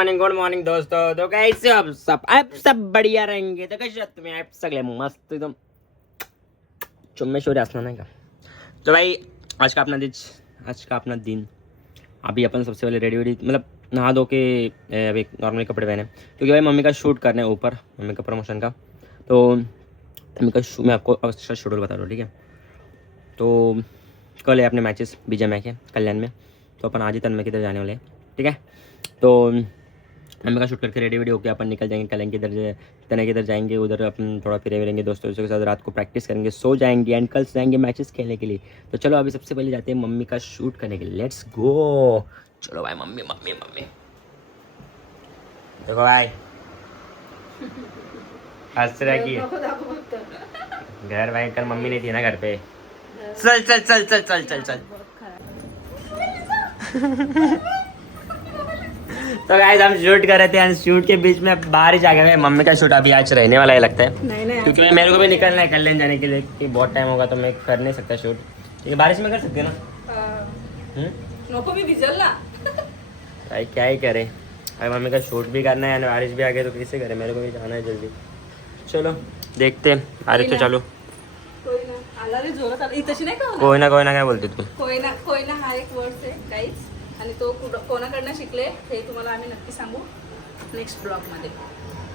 Good morning दोस्तों. तो कैसे आप सब बढ़िया रहेंगे. तर कसे आहात तुम्ही? आप सगळे मस्त एकदम चुम्मेश्वरी असणार नाही का. तो भाई आज का अपना दिन. अभी अपन सबसे पहले रेडी मतलब नहा धो के अभी नॉर्मली कपड़े पहने क्योंकि भाई मम्मी का शूट करना है ऊपर, मम्मी का प्रमोशन का. तो मम्मी का मैं आपको एक्स्ट्रा शेड्यूल बता रहा हूँ, ठीक है. तो कल है अपने मैचेस बीजे मैच है कल्याण में. तो अपन आज ही तन्मय की तरफ जाने वाले हैं, ठीक है. तो मम्मी का शूट करके रेडी होकर अपन निकल जाएंगे कल्याण की इधर, तने की इधर जाएंगे. उधर अपन थोड़ा फिरे फिरेंगे दोस्तों के साथ, रात को प्रैक्टिस करेंगे, सो जाएंगे एंड कल जाएंगे मैचेस खेलने के लिए. तो चलो अभी सबसे पहले जाते हैं मम्मी का शूट करने के लिए. Let's go. चलो भाई मम्मी मम्मी मम्मी देखो भाई हंस रहा की घर भाई कल मम्मी नहीं थी ना घर पे. चल चल चल चल चल चल चल. तो गाइस हम शूट कर रहे थे और शूट के बीच में बारिश आ गया. मम्मी का शूट अभी आज रहने वाला है लगता है. नहीं क्योंकि मेरे को भी निकलना है कल्याण जाने के लिए कि बहुत टाइम होगा तो मैं कर नहीं सकता शूट. ठीक है बारिश में कर सकते ना. नको भी भिजल ना. भाई क्या ही करे. भाई मम्मी का शूट भी करना है और बारिश भी आ गई तो कैसे करे. मेरे को भी जाना है जल्दी. चलो देखते हैं. बारिश तो चालू. कोई ना आला रे जोरात आला. तशी नाही का कोई ना काय बोलते तू. कोई ना हा एक वर्ड आहे गाईज. आणि तो कोणाकडनं शिकले हे तुम्हाला आम्ही नक्की सांगू नेक्स्ट ब्लॉगमध्ये.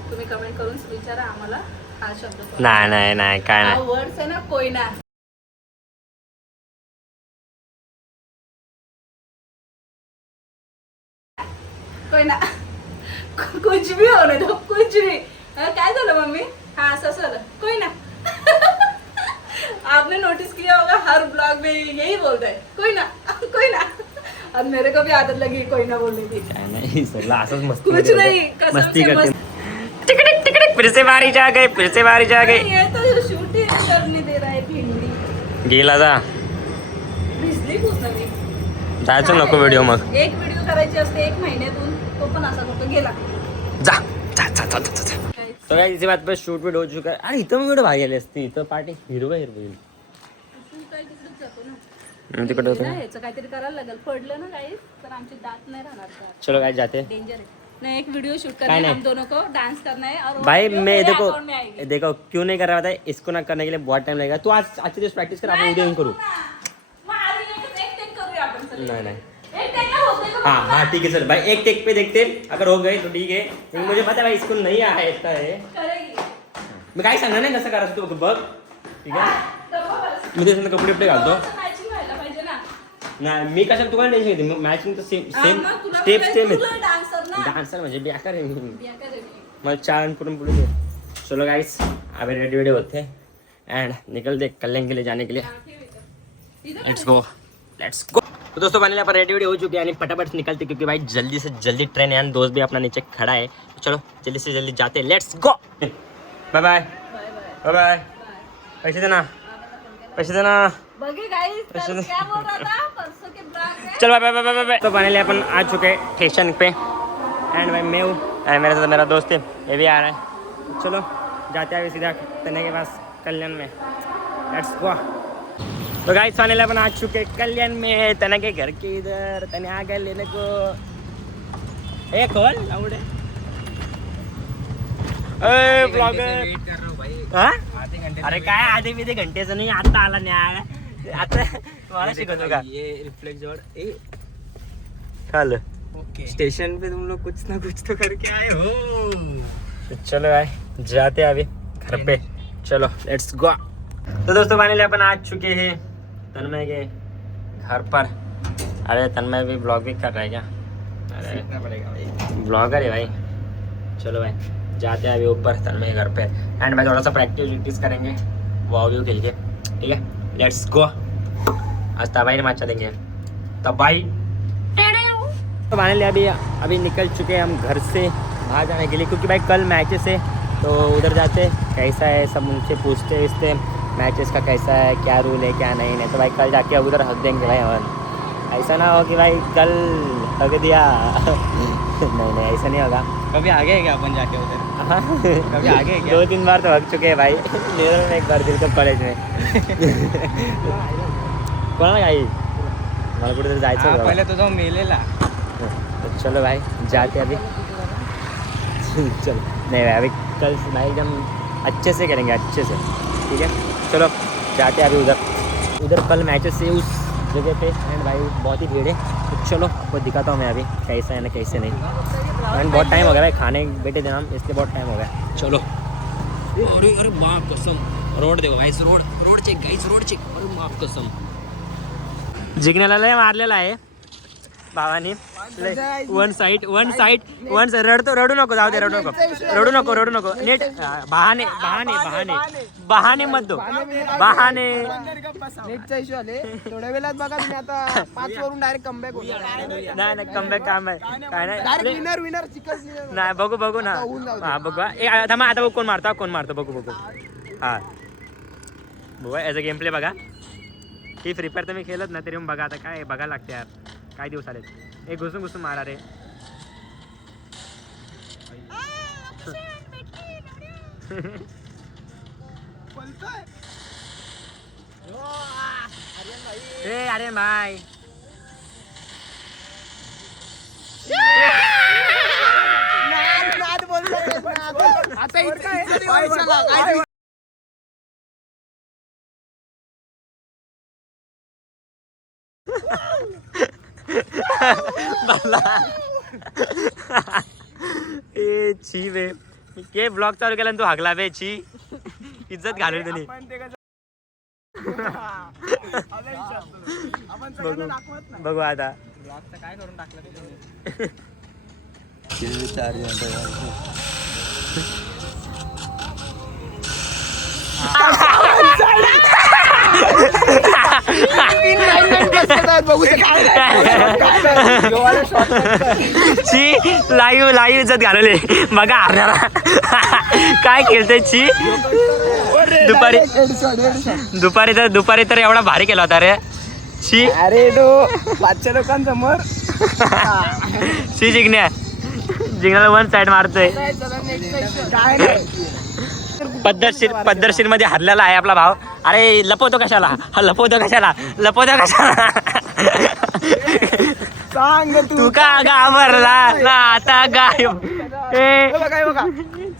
तुम्ही कमेंट करून विचारा आम्हाला हा शब्द. नाही काय हा नाही. वर्ड्स आहे ना कोयना. कोयना कुछ भी होने दो कुछ भी. काय झालं मम्मी. हा असं झालं कोयना. आपने नोटिस किया होगा हर ब्लॉग में यही बोलता है कोयना कोयना. और मेरे को भी आदत लगी कोयना बोलने की. काय नाही सरला असंच मस्ती कुछ नहीं कसम मस्ती से करते. मस्त. टिकटिक फिर से बारिश आ गई. ये तो शूट ही नहीं करने दे रहा है. भिंडी गेला जा. भिजली पूर्ण मी. जायचं नको व्हिडिओ मग. एक व्हिडिओ करायची असते 1 महिन्यातून तो पण असा करतो गेला. जा जा जा जा जा जा. तो गाइस इसी बात पे शूट भी हो चुका है. अरे इथं मी व्हिडिओ भारी आली असती. इथं पार्टी हिरो का हिरो तिकडे होतं. ह्याचं काहीतरी करायला लागेल. पडलं ना काही तर आमचे दात नाही राहणार. चलो गाइस जाते हैं. डेंजर है. नहीं एक वीडियो शूट करना है हम दोनों को. डांस करना है और भाई वो मैं मेरे देखो account में आएगी. देखो क्यों नहीं कर रहा था. इसको ना करने के लिए बहुत टाइम लगेगा. तू आज अच्छे दिवस प्रैक्टिस कर. आपण उद्या येऊन करू. मग आधी एक टेक करूया आपण सगळे. नहीं एक टेक ना होते का. हाँ ठीक है सर भाई. एक टेक पे देखते अगर हो गए तो ठीक है. लेकिन मुझे पता है भाई इसको नहीं आता है. करेगी. मी काय सांगणार नाही कसं करायचं तू बघ. ठीक आहे गप्पा बस. मी त्याच्यानंतर कपडे बिपडे घालतो. मॅचिंग व्हायला पाहिजे ना. नाही मी कशाला तुम्हाला टेन्शन घेते. मॅचिंग तर सेम मग तुला स्टेप काय सेम तुला आहे. डान्सर ना. डान्सर म्हणजे बेकार आहे मी. बिया करेगी. मला चालन करून बोलू दे. चलो गाइस अभी रेडी होते हैं एंड निकलते कल्याण के लिए जाने के लिए. Let's go. तो दोस्तों फाइनली यहाँ पर रेडी हो चुके हैं. फटाफट से निकलते क्योंकि भाई जल्दी से जल्दी ट्रेन है. दोस्त भी अपना नीचे खड़ा है. तो चलो जल्दी से जल्दी जाते हैं. Let's go. Bye bye bye bye. पैसे देना. बघे गाइस क्या बोल रहा था परसों के ब्लॉग में. चलो बाय बाय बाय बाय. तो फाइनली अपन आ चुके हैं स्टेशन पे एंड भाई मैं हूँ मेरे साथ मेरा दोस्त है ये भी आ रहा है. चलो जाते हैं सीधा तने के पास कल्याण में. Let's go. तो गाइस फाइनली अपन आ चुके हैं कल्याण में तने के घर के इधर. तने आ गए लेने को. एक कॉल आउट है ब्लॉगर. हाँ अरे काय आधे घंटेचं नाही. आता आला न्याय. आता तुम्हाला शिकवतो का ये रिफ्लेक्ट जोड़ चल. ओके स्टेशन पे तुम लोग कुछ ना कुछ तो करके आए हो. तो चलो भाई जाते हैं अभी घर पे. चलो लेट्स गो. तो दोस्तों फाइनली अपन आ चुके हैं तन्मय के घर पर. अरे तन्मय भी ब्लॉग भी कर रहा है क्या. अरे सीखना पड़ेगा भाई. ब्लॉगर है भाई. चलो भाई जाते हैं अभी ऊपर तन्मय के घर पे एंड भाई थोड़ा सा प्रैक्टिस करेंगे वो व्यू खेल के. ठीक है लेट्स गो. आज तबाही मचा देंगे तबाही. तो फाइनली अभी निकल चुके हैं हम घर से बाहर जाने के लिए क्योंकि भाई कल मैचेस है. तो उधर जाते कैसा है सब उनसे पूछते मैचेस का कैसा है क्या रूल है क्या नहीं. तो भाई कल जाके उधर हक देंगे भाई. और ऐसा ना हो कि भाई कल हक दिया. नहीं ऐसा नहीं होगा. कभी आगे है क्या अपन जाके उधर. कभी आगे है क्या. 2-3 बार तो हक चुके हैं भाई. नेहरू में एक बार दिल कप कॉलेज में. कोणाला काही मला कुठेतरी जायचं होतं. पहिले तो जाऊ मेलेला. तो चलो भाई जाते अभी चलो नहीं भाई अभी कल भाई एकदम अच्छे से करेंगे अच्छे से, ठीक है। चलो जाते हैं अभी उधर कल मैचेस से उस जगह पे एंड भाई बहुत ही भीड़ है, तो चलो आपको दिखाता हूँ मैं अभी कैसा है ना कैसे नहीं। एंड बहुत टाइम हो गया भाई खाने बैठे थे हम, इसलिए बहुत टाइम हो गया। चलो अरे अरे बाप कसम, रोड देखो भाई, road check guys, road check, अरे बाप कसम जिंकण्याला लय मारलेला आहे भावानी। वन साइड रडू नको, जाऊ दे, रडू नको नीट बहाने मत दो, बहाने नेटचा इश्यू आले थोड्या वेळात बघा तुम्ही आता 5 वरून डायरेक्ट कमबॅक होईल। नाही कमबॅक काम आहे काय नाही डायरेक्ट विनर चिकन नाही बघू ना, हा बघू थांबा आता कोण मारतो बघू हा बघा ॲज अ गेम प्ले बघा। ही फ्री फायर तर मी खेळत ना तरी बघा आता काय बघायला लागते यार, काय दिवस आले एक घुसून मारा रे। अरे भाई ए छी बे के ब्लॉग चालू केला तू हागला बे, छी इज्जत घालवली त्यांनी। बघू आता काय करून टाकलं ची लाईव्ह इज्जत घालवले बघा हरणारा काय खेळतोय छी। दुपारी तर एवढा भारी केला होता रे छी। अरे तो 500 लोकांसमोर शी जिंकण्याला वन साइड मारतोय। पद्धतशीर मध्ये हरलेला आहे आपला भाव। अरे लपवतो कशाला सांग तू का घाबरला ना आता गायब।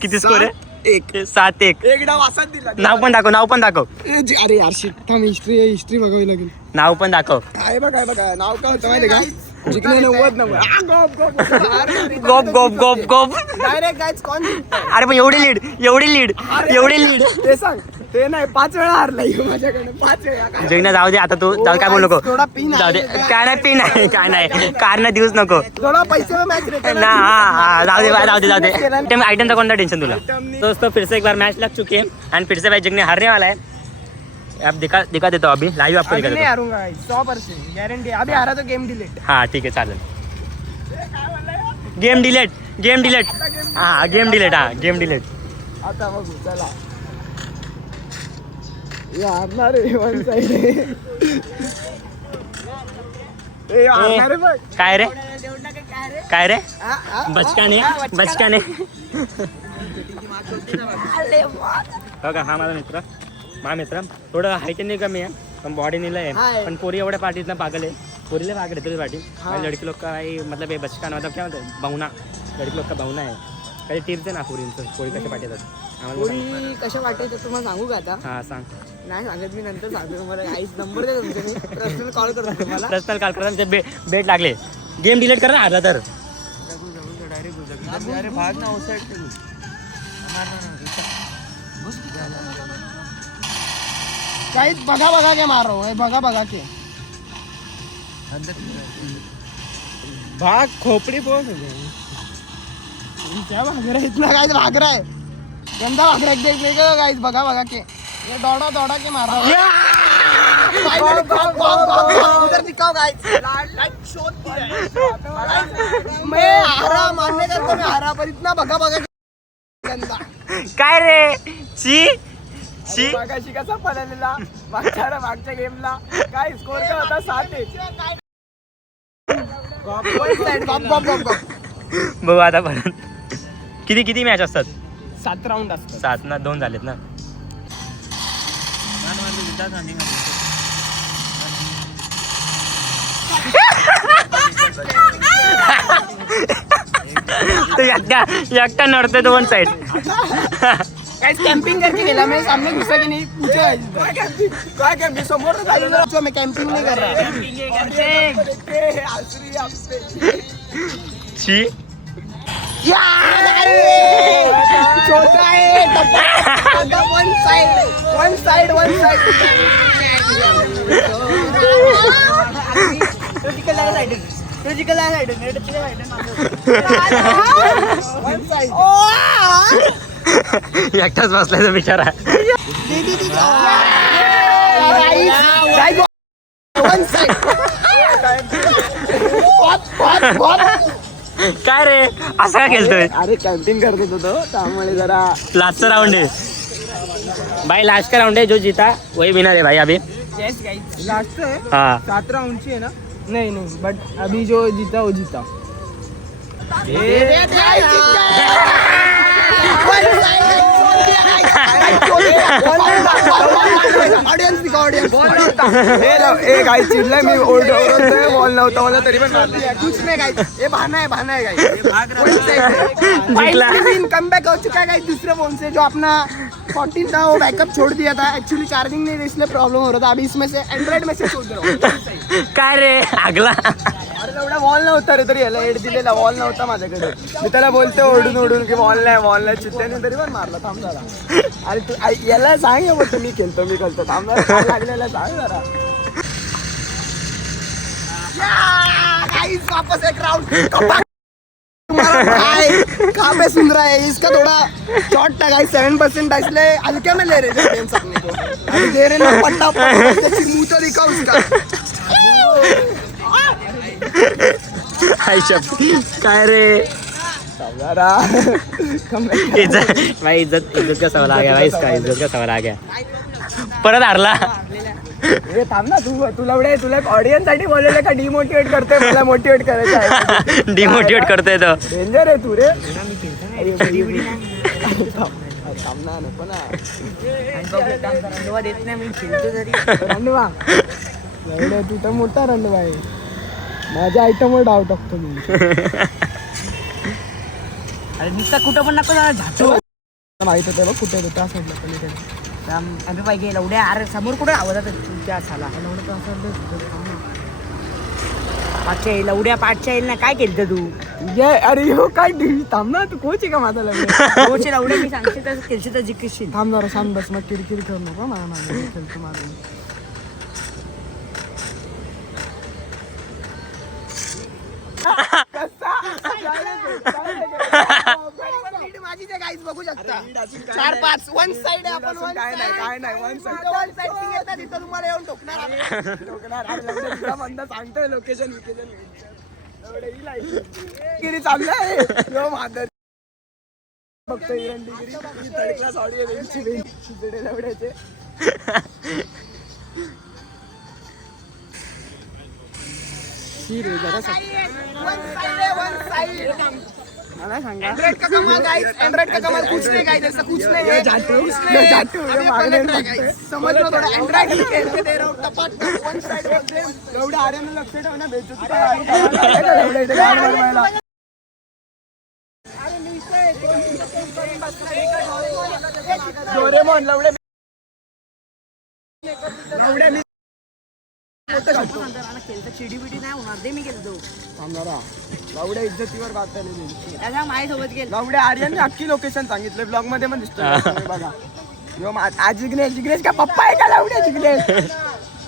किती स्कोर आहे? 7-1 एकदा वासात दिला। नाव पण दाखव अरे यार थांब, हिस्ट्री बघावी लागेल। नाव पण दाखव। काय बघा नाव काय होतं माहिती का? जिंकणे 90 नंबर। गोप डायरेक्ट गाइस कोण जिंकतं? अरे पण एवढी लीड ते सांग, ते नाही 5 वेळा हारलाय माझ्याकडे 5 वेळा। जिंकणं जाऊ दे आता, तू जाऊ काय बोलू नको, थोडा पिन जाऊ दे काय नाही कारण दिवस नको थोडा पैसे में मैच रहता ना। हाँ जाऊ दे आइटम का कौन सा टेंशन तुला। दोस्तों फिर से एक बार मैच लग चुके हैं एंड फिर से भाई जिंकने हारने वाला है। अब दिखा देता हूँ अभी लाइव आपको दिखा नहीं देता हूँ। हारूंगा 100% गारंटी। अभी हारा तो गेम डिलीट। हाँ ठीक है चालेल, गेम डिलीट हाँ गेम डिलीट। आता बघू चला, ये हारणार आहे वन साइड ए हारणार आहे बघ। काय रे बचकाने बघा हा माझा मित्र थोडं हाईटने कमी आहे पण बॉडी नीला आहे, पण पोरी एवढ्या पार्टीत ना पागल आहे, पोरीला पागल है तुझी पार्टी। लड़की लोग का भाई मतलब ये बचकान मतलब क्या होता है बहुना, लड़की लोग का बहुना है। काही टिप्स आहे ना पोरींचं, पोरी कशा पाठी येतात पोरी कशा वाटायचं तुम्हाला सांगू का आता? हां सांग। नाही सांगत मी, नंतर सांगतो तुम्हाला। आईस नंबर दे तुमचे, मी पर्सनल कॉल करतो तुम्हाला। पर्सनल कॉल करा, बेट लागले गेम डिलीट कर ना हरला तर। अरे भाग ना उस साइड काहीच बघा के मारो है, बघा के भाग खोपड़ी बोल क्या भाग रहा है इतना? गाइस भाग रहा है, गंदा भाग रहा है, देख गाइस बघा के ये दौड़ा के मार रहा है। उधर दिखाओ गाइस, लाइक शॉट दिया है। मैं हारा मानने का तो मैं हारा, पर इतना बघा के गंदा काय रे ची मागाशी कसा पळालेला मागच्या गेमला काय स्कोर काय होता? 7-1। बघू आता परत किती मॅच असतात? 7 राऊंड असतात। 7 ना 2 झालेत ना। तो एकटा नडतोय तो वन साइड गाइस कैंपिंग करके गेला मैं सामने घुसा कि नहीं पूछो काय कैंपिंग समोर जो मैं कैंपिंग नहीं कर रहा छी छोटा है वन साइड एकटाच बसलाय तो बिचारा काय रे असं का खेळतोय अरे कैंपिंग करत होतो तो त्यामुळे जरा लास्टचा राउंड है भाई लास्ट का राउंड है जो जीता वही विनर है भाई अभी यस गाइस लास्ट है हाँ 7 राउंड है ना नहीं बट अभी जो जीता वो जीता चिडलाय मी ओरडतोय बॉल नव्हता मला तरी पण कुछ नाही गाइस ये बहाना है गाइस कम बैक हो चुका है गाइस दूसरे फोन से जो अपना 14 था वो बैकअप छोड़ दिया था एक्चुअली चार्जिंग नहीं थी इसलिए प्रॉब्लम हो रहा था अभी इसमें से एंड्रॉइड में से छोड़ दे रहा हूँ काय रे आगला अरे एवढा बॉल नव्हता रे तरी याला एड दिलेला बॉल नव्हता माझ्याकडे मी त्याला बोलते ओढून की बॉल नाही चित्त्याने तरी पण मारला थांब जरा अरे तू याला सांग बोलतो मी खेळतो थांब जरा लागलेला सांग जरा वापस एक राउंड कहाँ पे सुन रहा है इसका थोड़ा शॉर्ट था गाइस 7% था इसलिए हल्के में ले रहे थे टेंस अपने को अभी दे रहे ना पट्टा मुंह तो दिखा उसका हाय शब काय रे इज्जत भाई इज्जत का सवाल आ गया भाई इसका इज्जत का सवाल आ गया परत हारला हे थांब ना तुला ऑडियन्स साठी बोललेलं का डिमोटिवेट करतोय मला मोटिवेट करायचं आहे डिमोटिवेट करतोय तो डेंजर आहे तू रे थांब ना नको ना रणवा तू तर मोठा रणवा आहे माझ्या आयटमवर डाव टाकतो मी अरे नुसता कुठं पण नको झाटो माहित होतं बघ कुठे होतं त्या साईडला पलीकडे आम्ही पाहिजे एवढ्या अरे समोर कुठे आवाजात तुमच्या साला पाठच्या येईल ना काय केलं तू अरे हो काय थांब ना तू कोच आहे का माझा लग्न लवड्या मी सांगते तर केलशी तर जिकशील थांब जरा शांत बस मग किरकिर करू नको मला माझं खेळतो मारून माझी ते गाईज बघू शकता 4-5 वन साइड आहे आपण काय नाही वन साइड तिथं तुम्हाला येऊन ठोकणार बंदा सांगतोय लोकेशन गिरी चाललंय फक्त थर्ड क्लास ऑडियन्स लवड्याचे मला सांगा एंड्रॉइड का कमाल गाइस एंड्रॉइड का कमाल कुछ नहीं गाइस ऐसा कुछ नहीं है जाटू समझ लो थोड़ा एंड्रॉइड खेल के दे रहा हूं टपट वन साइड बोलते लवडा आर्यन लक्ष ठेव ना बेइज्जती का लवडा इथे गाड मारवायला अरे नीचे डोरेमॉन लवडे चिडीबिडी नाही होणार दे मी गेलो लवड्या इज्जतीवर बात त्याला माझ्यासोबत गेलो लवड्या आर्यनने अख्खी लोकेशन सांगितले ब्लॉग मध्ये पण दिसतो बघा आज जिग्नेश का पप्पा आहे का लवड्या जिग्नेश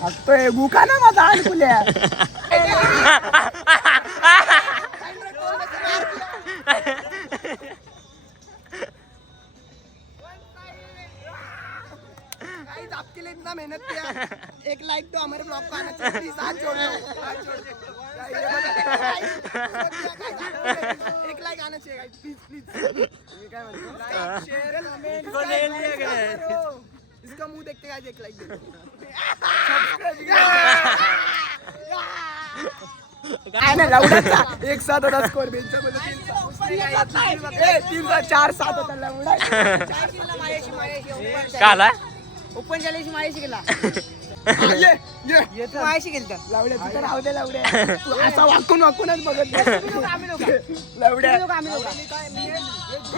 हसतोय गुका ना माझा आणकुल्या आपके लिए इतना मेहनत किया एक लाइक तो हमारे ब्लॉग को आना चाहिए प्लीज हाथ जोड़ दो एक लाइक आना चाहिए गाइस प्लीज क्या लाइक शेयर कमेंट इसका मुंह देखते गाइस एक लाइक दे काय ना लवडा एक साथ होता स्कोर बेंचा मध्ये 3-4-7 होता लवडा का आला ओपन चॅलेंज माझ्याशी गेला तू आयशी गेलता लावड्या तिथं राहू दे लावड्या तू असा वाकून वाकूनच बघत लावड्या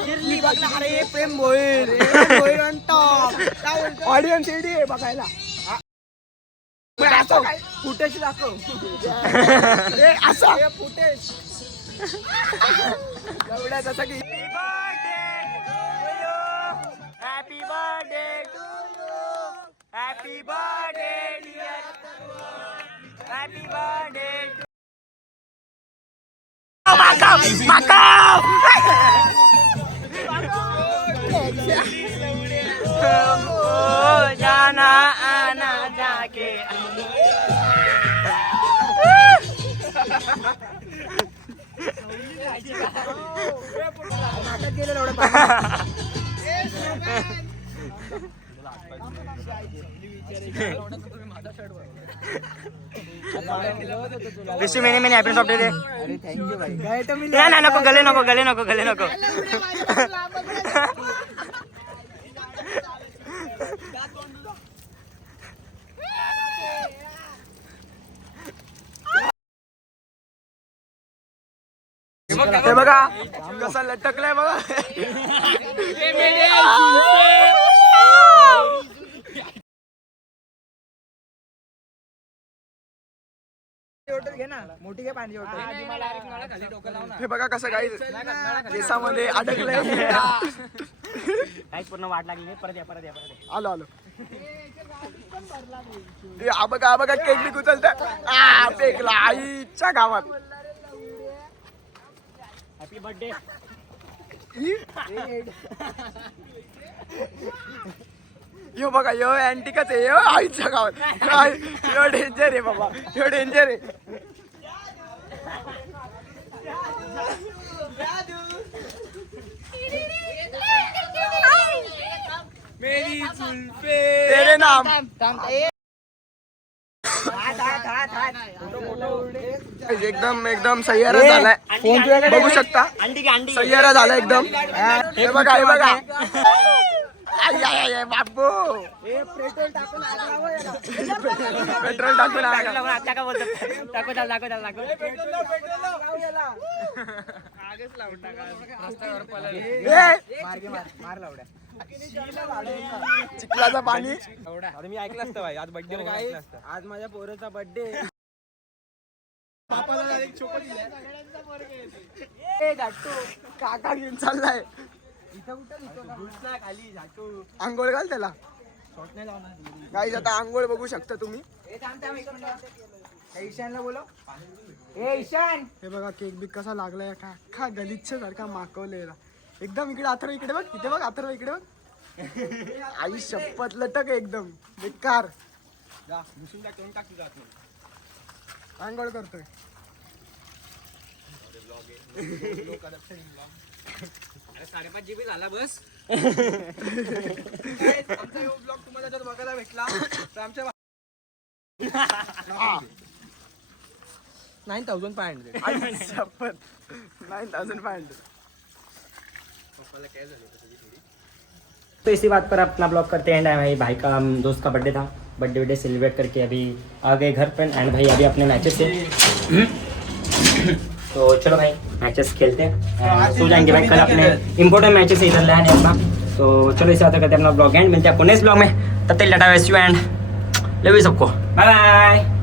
गिरली बघला अरे प्रेम भोईर ऑडियन्स रेडी आहे बघायला फुटेज दाखव असा लावड्या जसं की happy birthday to you happy birthday dear happy birthday to जाना आना जाके विशू मैंने हैप्पी बर्थडे दे अरे थँक्यू भाई काय तर मी ना नको गले नको हे बघा कसा लटकलाय बघा घे ना मोठी घे पाणी हे बघा कसं काही केसामध्ये अडकलंय काही पूर्ण वाट लागली परत या आलो हा बघा केक बी उचलत फेकला आईच्या गावात हॅपी बर्थडे यो बघा यो अँटिकच आहे यो आईच्या गावात यो डेंजर आहे बाबा यो डेंजर आहे तेरे नाम एकदम सय्यारा झालाय बघू शकता अंडी सय्यारा झाला एकदम हे बघा बापू पेट्रोल टाकून आता का बोलतो दाखव चिखलाचं पाणी मी ऐकलं असतं भाई आज बर्थडे आज माझ्या पोराचा बर्थडे काका घेऊन चाललाय आंघोळ घाल त्याला गाईज आता आंघोळ बघू शकता तुम्ही ईशानला बोलो ए ईशान हे बघा केक बी कसा लागलाय का गलिच्छ सारखा माकवलेला एकदम इकडे अथर्व इकडे बघ इथे बघ अथर्व इकडे बघ आई शपथ लटक एकदम बेकार आंघोळ करतोय साडेपाच GB झाला बस आमचा ब्लॉग तुम्हाला जर बघायला भेटला तर आमच्या 9,500 शपथ 9,500 तो इसी बात पर अपना ब्लॉग करते हैं भाई भाई का दोस्त का बर्थडे था बर्थडे सेलिब्रेट करके अभी आ गए घर पर एंड भाई अभी अपने मैचेस से तो चलो भाई मैचेस खेलते हैं सो जाएंगे भाई कल अपने इंपॉर्टेंट मैचेस इधर ले आने अपना तो चलो इसे आता करते हैं अपना ब्लॉग एंड मिलते हैं आपको नेक्स्ट ब्लॉग में तब तक लटा वैस यू एंड लव यू सबको बाय बाय।